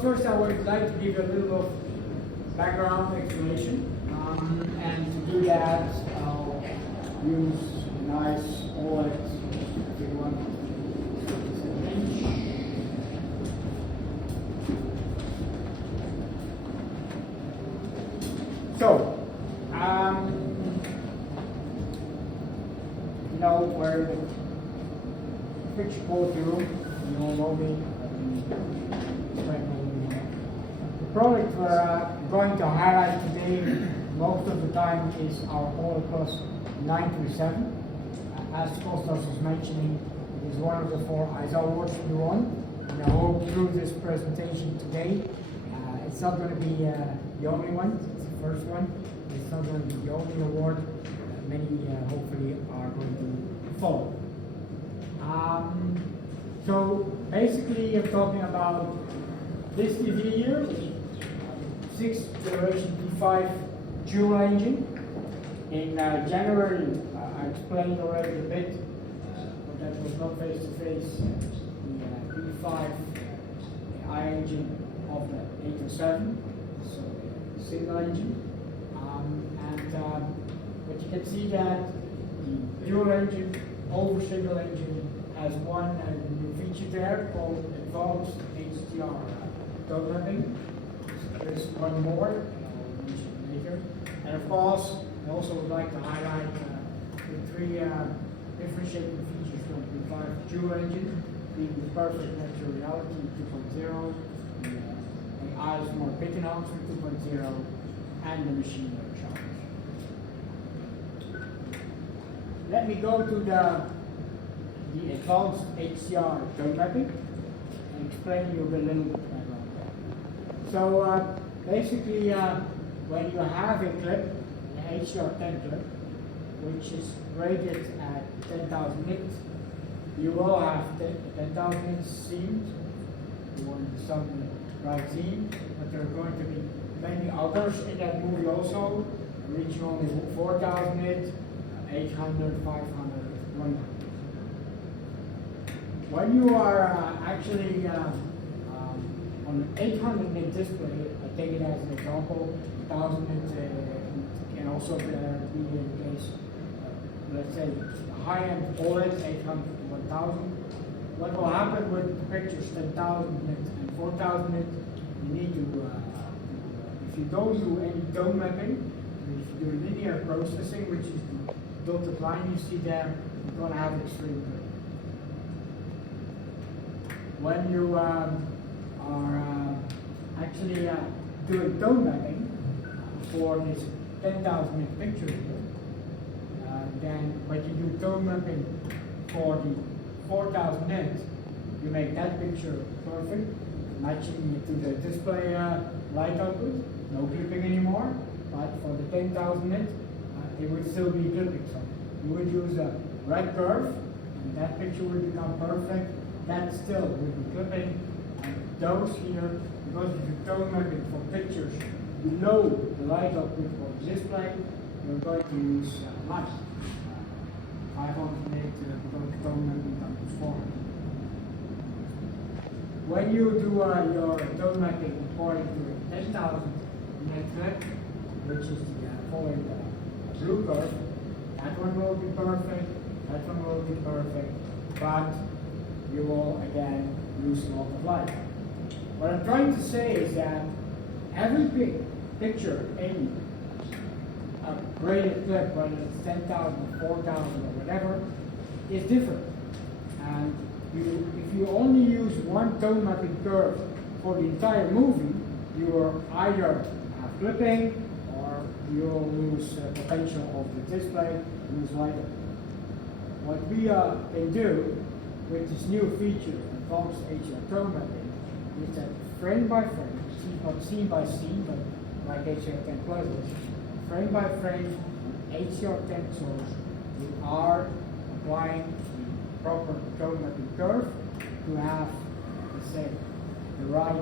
first I would like to give you a little of background explanation. And to do that, I'll use a nice OLED big one. So, you know where the picture goes through, you all know me. The product we're going to highlight today most of the time is our OLED Plus 937. As Kostas was mentioning, it is one of the 4 ISO awards we won. And I hope through this presentation today, it's not going to be the only one. First one. It's not going to be the only award. Many hopefully are going to follow. So basically I'm talking about this TV here, 6th generation D5 dual engine. In January I explained already a bit, but that was not face to face, the D5 engine of the 807. So single engine, but you can see that the dual engine over single engine has one new feature there called advanced HDR tone mapping. There's one more I'll mention later, and of course I also would like to highlight the 3 differentiating features from the 5 dual engine, being the perfect natural reality 2.0. AI more bit enhancement 2.0 and the machine learning challenge. Let me go to the advanced HDR tone mapping and explain you a little bit background there. So basically when you have a clip, an HDR10 clip, which is rated at 10,000 nits, you will have 10,000 nits scenes. You want some right scene, but there are going to be many others in that movie also, reaching only 4,000 nits, 800, 500, 100. When you are actually on an 800 nit display, I take it as an example, 1,000 nits can also be the case, let's say high-end OLED 800 to 1,000. What will happen with the pictures 10,000 nits and 4,000 nits? You need to, if you don't do any tone mapping, if you do linear processing, which is the dotted line you see there, you're going to have extreme good. When you are actually doing tone mapping for this 10,000 nit picture here, then when you do tone mapping for the 4,000 nits, you make that picture perfect, matching it to the display light output, no clipping anymore. But for the 10,000 nits, it would still be clipping. So you would use a red curve, and that picture would become perfect. That still would be clipping. And those here, because you do tone mapping for pictures below the light output for the display, you're going to use light. 500 nits because tone mapping times 400. When you do your tone mapping according to a 10,000 nit clip, which is the following blue curve, that one will be perfect, that one will be perfect, but you will again lose a lot of light. What I'm trying to say is that every picture in a graded clip, whether it's 10,000 or 4,000 or whatever, is different. And if you only use one tone mapping curve for the entire movie, you will either have clipping or you will lose potential of the display, lose light. What we can do with this new feature, advanced HDR tone mapping, is that frame by frame, not scene by scene, but like HDR10 Plus is, frame by frame, HDR10 source, we are applying the proper tone mapping curve to have, let's say, the right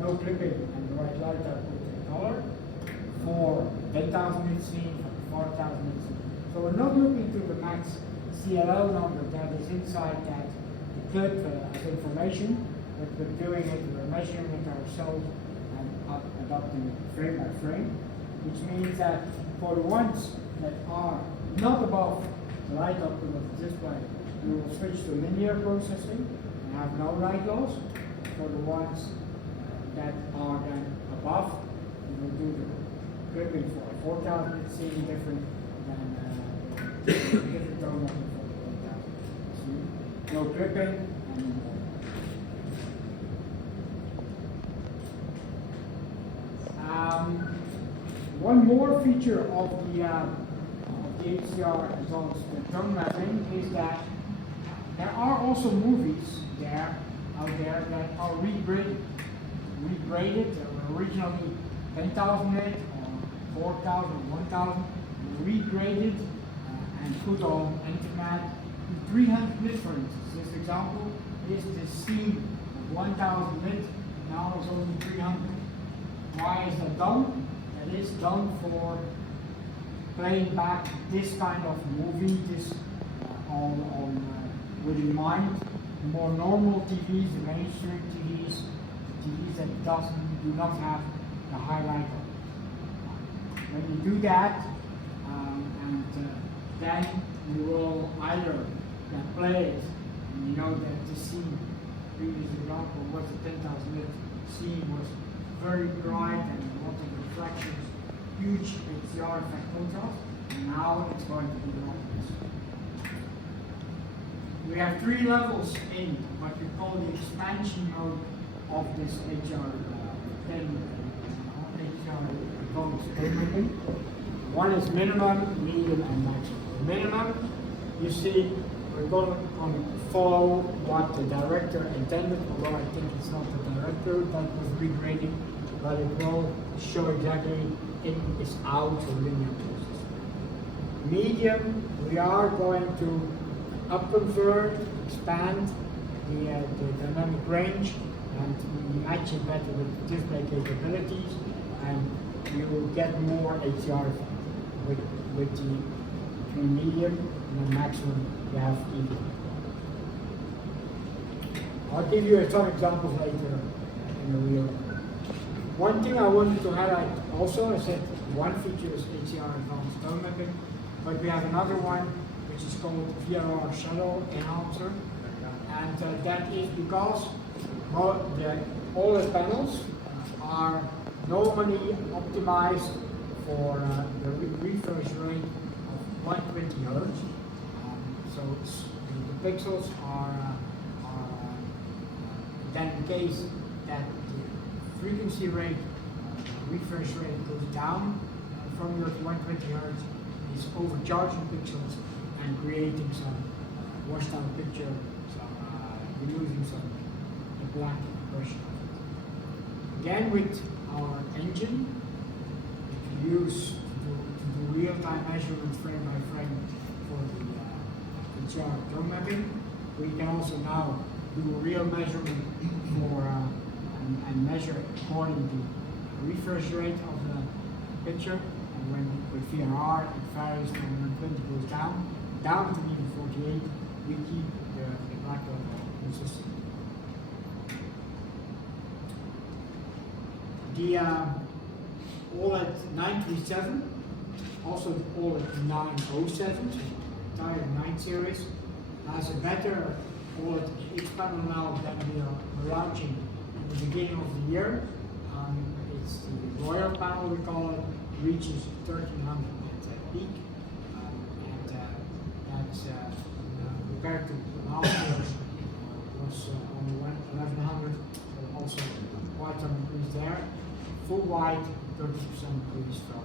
no clipping and the right light output in color for 10,000 nit scene, for 4,000 nit scene. So we're not looking to the max CLO number that is inside that clip as information. but we're doing it, we're measuring it ourselves and adopting it frame by frame, which means that for the ones that are not above the light output of the display, we will switch to linear processing and have no light loss. For the ones that are then above, we will do the clipping for 4,000, it's seeing different than different tone mapping for the 1,000. See, no clipping and one more feature of the HDR advanced tone mapping is that there are also movies out there that are regraded. They were originally 10,000 nit or 4,000, 1,000, regraded and put on Internet 300 nit, for instance. This example is the scene of 1,000 nit, now it's only 300. Why is that done? That is done for playing back this kind of movie, this with in mind more normal TVs, the mainstream TVs that do not have the highlight on. When you do that, then you will either play it, and you know that the scene, previous example was the 10,000 nit scene was very bright and a lot of reflections, huge HDR effect contrast, and now it's going to be like this. We have 3 levels in what we call the expansion mode of this HDR advanced. One is minimum, medium, and maximum. Minimum, you see, we're going to follow what the director intended, although I think it's not the director that was regrading, but it will show exactly in is out or linear process. Medium, we are going to upconvert, expand the dynamic range, and match it better with display capabilities, and you will get more HDR with the medium, and the maximum you have even. I'll give you some examples later in the real. One thing I wanted to highlight also, I said one feature is HDR advanced tone mapping, but we have another one which is called VRR shadow enhancer, and that is because the OLED panels are normally optimized for the refresh rate of 120 Hz. So the pixels are then in case that the frequency rate, refresh rate goes down from your 120 Hz, is overcharging pixels and creating some washed out picture, losing some the black impression. Again, with our engine, we use to do real-time measurements frame by frame for the chart tone mapping. We can also now do a real measurement for and measure according to the refresh rate of the picture. And when with VRR it varies from 120 goes down to even 48, we keep the black level consistent. The OLED 937, also the OLED 907, so the entire 9 series, has a better OLED H panel now than we are launching at the beginning of the year. It's the Royal panel, we call it, reaches 1300 at peak, and that's compared to last year's was only 1100, so also quite some increase there. Full wide, 30% increase from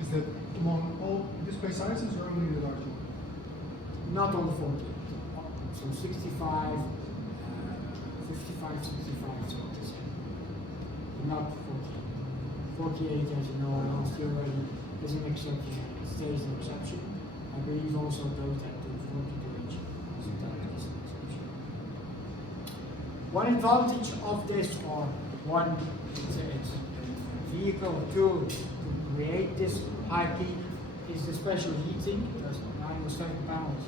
Is that among all display sizes or only the large one? not all 40. So 65, 55, 65 is what this is. Not 40. 48, as you know, last year already is an exception. It stays an exception. I believe also those that do 42 inch also that is an exception. One advantage of this, or one, it's a vehicle tool to create this high peak, is the special heating. There's 9 or 7 panels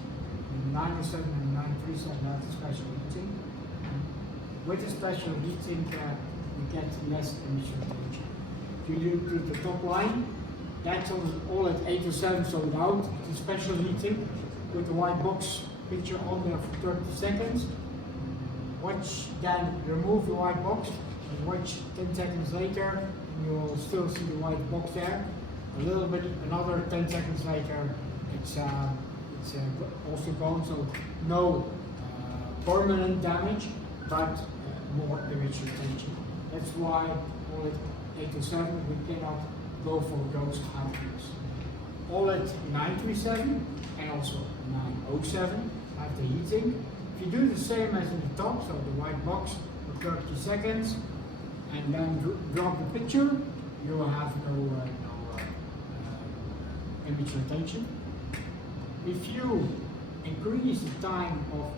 in 907 and 937 have the special heating. With the special heating, you get less image rotation. If you look to the top line, that's on OLED 807 sold out. The special heating with the white box picture on there for 30 seconds. Watch, then remove the white box and watch 10 seconds later, and you will still see the white box there. A little bit, another 10 seconds later, it's also gone, so no permanent damage, but more image retention. That's why OLED 807 we cannot go for those hardwares. OLED 937 and also 907 have the heating. If you do the same as in the top, so the white box for 30 seconds, and then drop the picture, you will have no image retention. If you increase the time of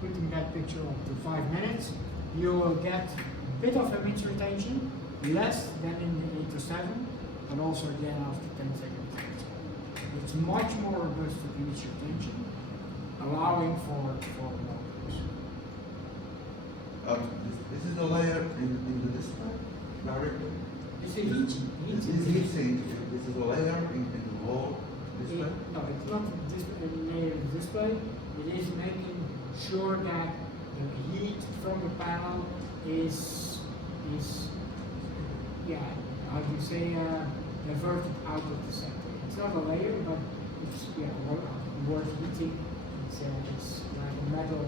putting that picture up to 5 minutes, you will get a bit of image retention, less than in the 807, but also again after 10 seconds. It's much more robust to image retention, allowing for more use. This is the layer in the display directly. It's a heating. This is a layer in the whole display. No, it's not a layer in the display. It is making sure that the heat from the panel is how do you say, diverted out of the center. It's not a layer, but it's worth heating. It's like a metal.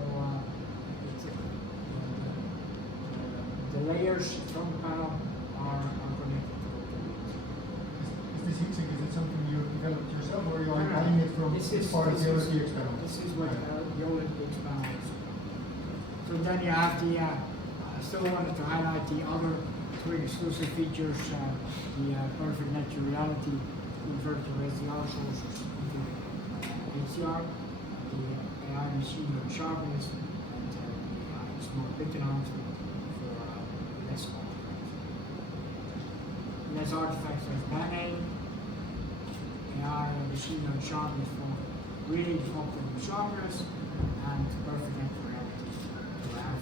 The layers from the panel are connected to the Is this heatsink, is it something you developed yourself, or are you buying it from part of the OLED panel? This is what the OLED panel is. So then you have the, I still wanted to highlight the other three exclusive features, the perfect natural reality, converted to SDR sources into HDR, the AI machine learning sharpness, and the smart bit enhancement for less artifacts. Less artifacts as panning, AI machine learning sharpness for really optimal sharpness, and perfect natural reality to have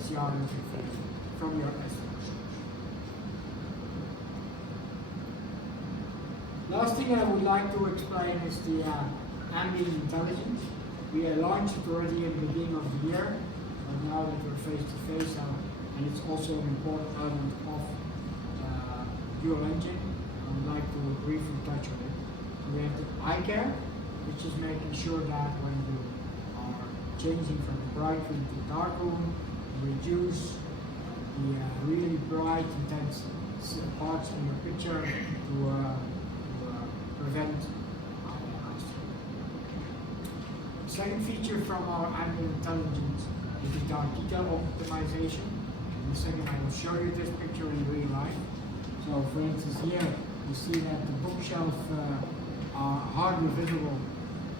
HDR interface from your SDR source. Last thing I would like to explain is the Ambient intelligence. We launched it already at the beginning of the year, but now that we're face to face, and it's also an important element of dual engine, I would like to briefly touch on it. We have the eye care, which is making sure that when you are changing from the bright room to dark room, reduce the really bright, intense parts in your picture to prevent eye strain. Second feature from our Ambient intelligence is the dark detail optimization. In a second I will show you this picture in real life. So for instance here, you see that the bookshelf are hardly visible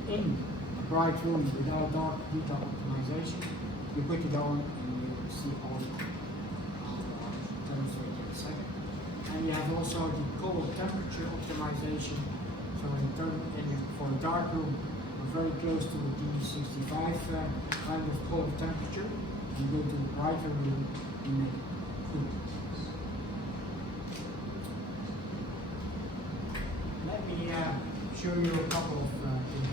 in a bright room without dark detail optimization. You put it on and you will see all the demonstrate in a second. And you have also the color temperature optimization. So for a dark room, we're very close to the D65 kind of color temperature. And go to the brighter room in the cool. Let me show you a couple of things.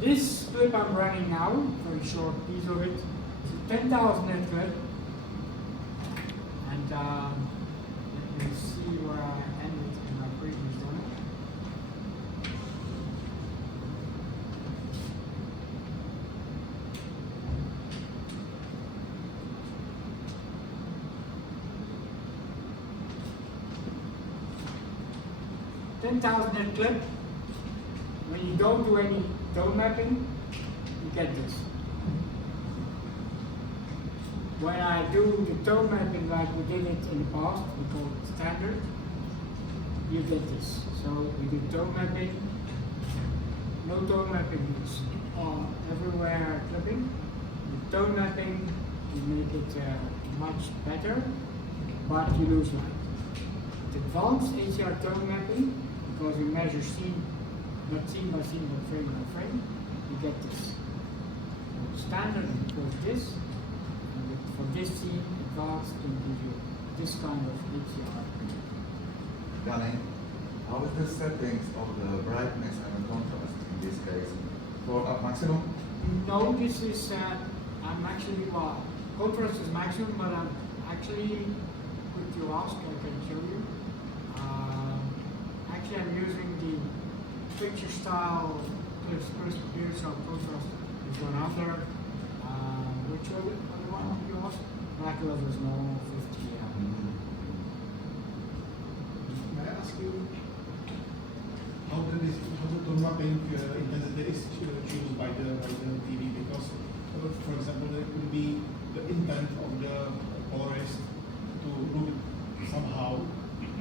This clip I'm running now, very short piece of it, is a 10,000 net clip. And let me see where I ended in my previous demo. $10,000 clip. When you don't do any tone mapping, you get this. when I do the tone mapping like we did it in the past, we call it standard, you get this. So we do tone mapping, no tone mapping is on everywhere clipping. The tone mapping, you make it much better, but you lose light. The advanced HDR tone mapping, because we measure scene, not scene by scene, but frame by frame, you get this. Standard, of course, this. And for this scene, advanced can give you this kind of HDR. Danny, how is the settings of the brightness and the contrast in this case? For at maximum? No, this is, I'm actually, well, contrast is maximum, but I'm actually, if you ask, I can show you. Actually, I'm using the picture style clips first here, so contrast is one under. Which other one you asked? Black level is normal, 50. May I ask you how the tone mapping intensity is chosen by the TV? Because, for example, there could be the intent of the colorist to look somehow.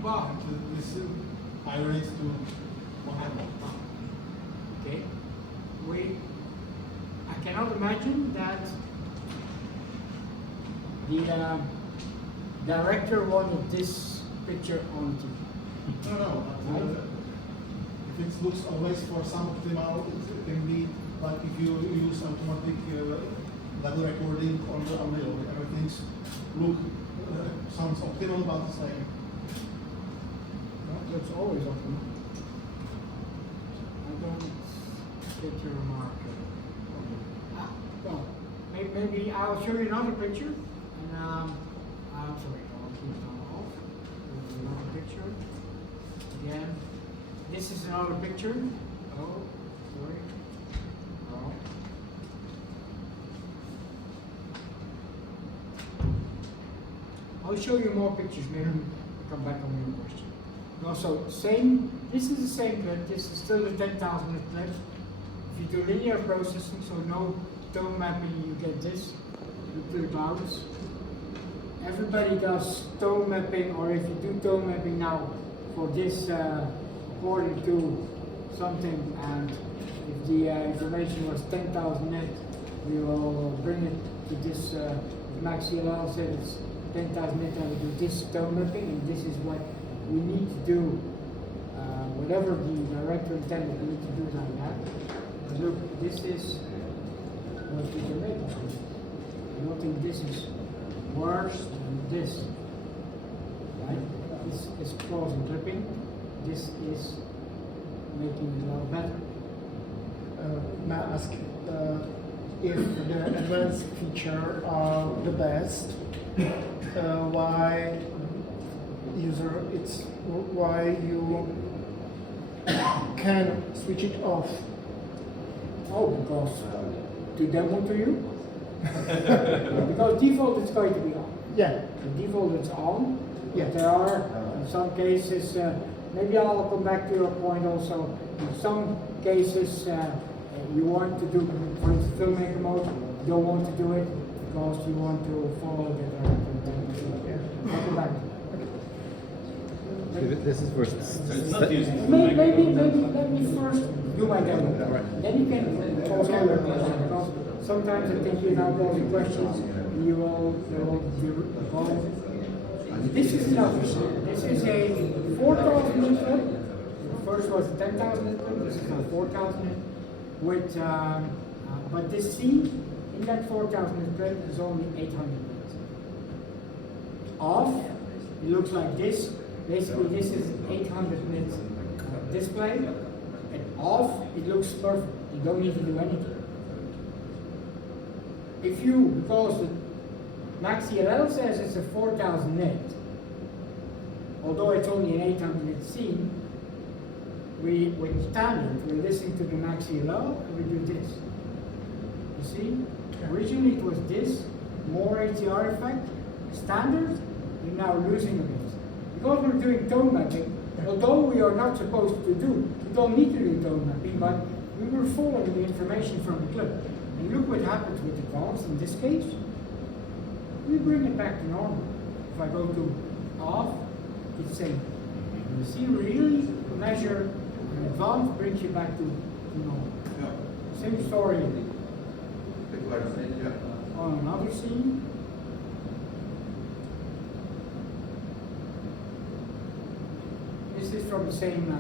Wow. And this irons to one level. Okay. I cannot imagine that the director wanted this picture on TV. No. If it looks always for some optimal, it can be like if you use automatic level recording on the audio, everything's look sounds optimal but the same. It's always open. I don't get your remark. Well, maybe I'll show you another picture, and I'm sorry, I'll keep it on off. There's another picture. Again, this is another picture. Oh, sorry. Oh. I'll show you more pictures. Maybe we'll come back on your question. Also, same. This is the same clip. This is still the 10,000 clip. If you do linear processing, so no tone mapping, you get this. You put clouds. Everybody does tone mapping, or if you do tone mapping now for this according to something, and if the information was 10,000 net, we will bring it to this. MaxCLL said it's 10,000 net, and we do this tone mapping, and this is what we need to do. Whatever the director intended, we need to do it like that. But look, this is what we can make. I don't think this is worse than this. Right? This is close and clipping. This is making it a lot better. May I ask if the advanced feature are the best, why you can switch it off? Oh, because to demo to you? Because default it's going to be on. Yeah. The default it's on. Yeah. There are in some cases, maybe I'll come back to your point also. In some cases, you want to do, for instance, filmmaker mode, you don't want to do it because you want to follow the director. I'll come back. This is first. Maybe let me first do my demo. Right. Then you can pose all your questions, because sometimes I think you're not posing questions, you will be involved. This is enough. This is a 4,000 nit clip. The first was 10,000 nit clip. This is a 4,000 nit with, but this scene in that 4,000 nit clip is only 800 nits. Off, it looks like this. Basically, this is 800 nit display. And off, it looks perfect. You don't need to do anything. If you, because the MaxCLL says it's a 4,000 nit, although it's only an 800 nit scene, with standard, we're listening to the MaxCLL and we do this. You see? Originally it was this, more HDR effect. Standard, we're now losing a bit. Because we're doing tone mapping, although we are not supposed to do, we don't need to do tone mapping, but we were following the information from the clip. And look what happens with advanced in this case. we bring it back to normal. If I go to off, it's same. You see, really measure in advance brings you back to normal. Yeah. Same story It works. Yeah. on another scene. This is from the same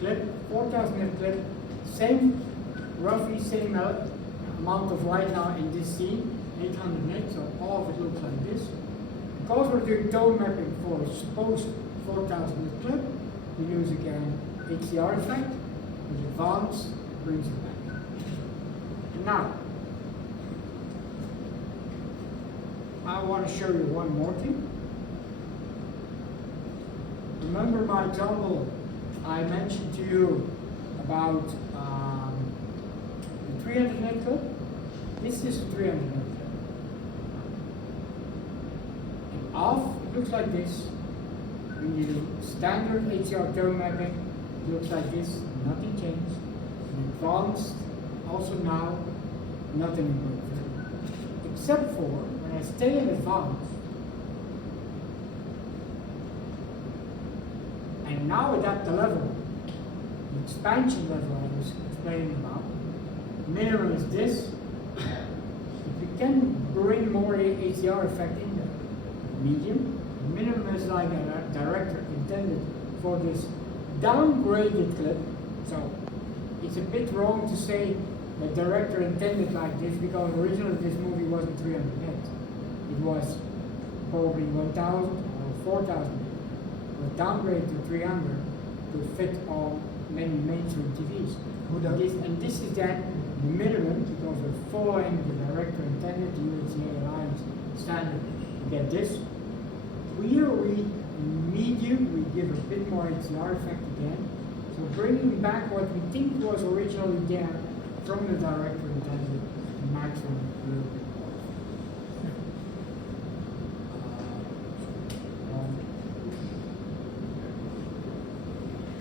clip, 4,000 net clip, same, roughly same amount of light now in this scene, 800 nits, so all of it looks like this. Because we're doing tone mapping for a supposed 4,000 net clip, we use again HDR effect, with advanced brings it back. And now, I want to show you one more thing. Remember my example I mentioned to you about the 300 net clip? This is a 300 net clip. And off, it looks like this. When you do standard HDR tone mapping, it looks like this, nothing changed. In advanced, also now, nothing improved. Except for when I stay in advanced, and now adapt the level, the expansion level I was explaining about. Minimum is this. We can bring more HDR effect in there. Medium. Minimum is like a director intended for this downgraded clip. So it's a bit wrong to say the director intended like this because originally this movie wasn't 300 net. It was probably 1,000 or 4,000. Was downgraded to 300 to fit on many mainstream TVs. And this is then the minimum because we're following the director intended, the UHCA Alliance standard to get this. Here we medium, we give a bit more HDR effect again. So bringing back what we think was originally there from the director intended maximum a little bit more.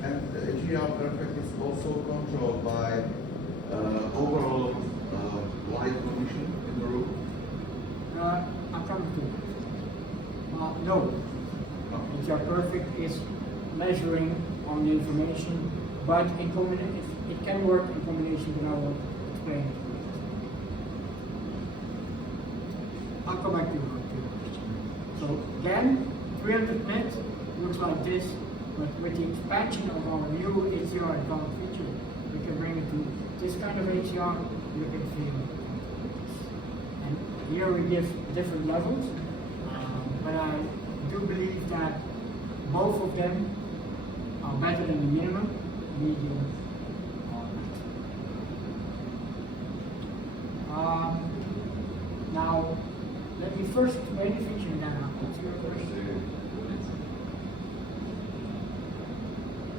And the HDR perfect is also controlled by overall light condition in the room. I'm coming to it. No. HDR perfect is measuring on the information, but in combination, it can work in combination with our explain it. I'll come back to your question. So again, 300 net looks like this, but with the expansion of our new HDR advanced feature, we can bring it to this kind of HDR, you can feel it. And here we give different levels, but I do believe that both of them are better than the minimum, medium, or maximum. Now, let me first explain the feature and then I'll